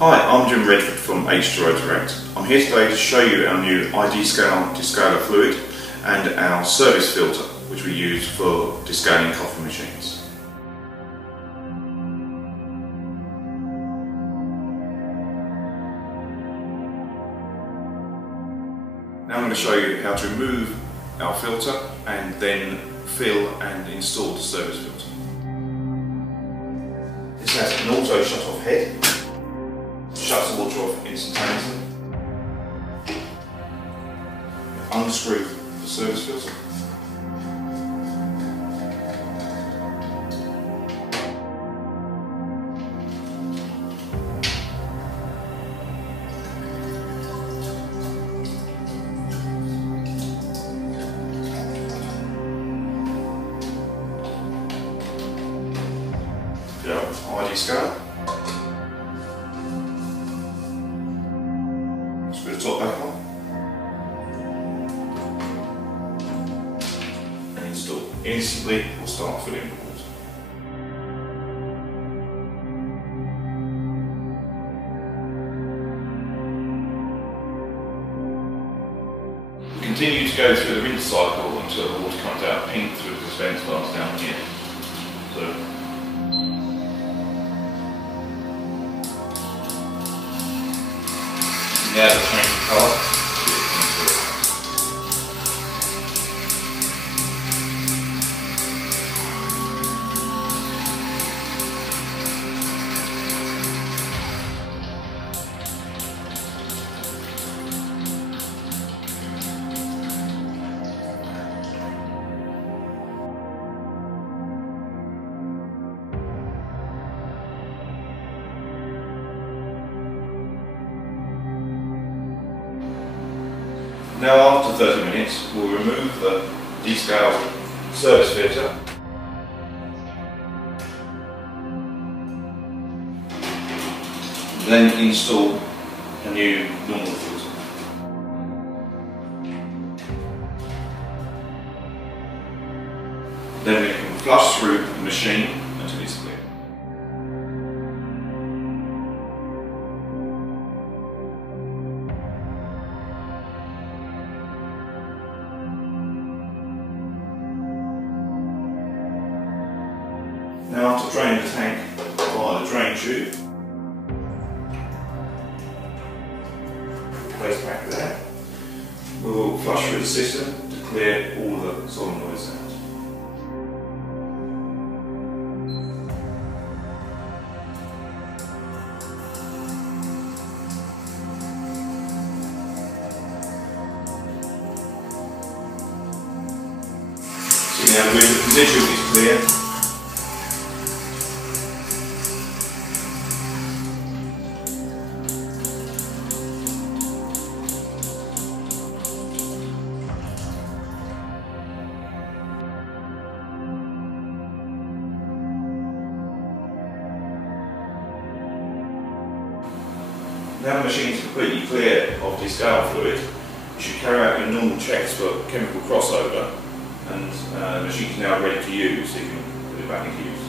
Hi, I'm Jim Redford from H2O Direct. I'm here today to show you our new i-Dscale descaler fluid and our service filter, which we use for descaling coffee machines. Now I'm going to show you how to remove our filter and then fill and install the service filter. This has an auto shut off head. Shuts the water off instantaneously. Unscrew the service filter. i-Dscale. Put the top back on and install. Instantly we'll start filling the water. We continue to go through the rinse cycle until the water comes out pink through the dispense valves down here. So now the change of colour. Now after 30 minutes we'll remove the descale service filter and then install a new normal filter. Then we can flush through the machine until it's clear. Now after draining the tank via the drain tube, place back there, we will flush through the system to clear all the solenoids out. See now the residual is clear. Now the machine is completely clear of descale fluid, you should carry out your normal checks for chemical crossover, and the machine is now ready to use, so you can put it back into use.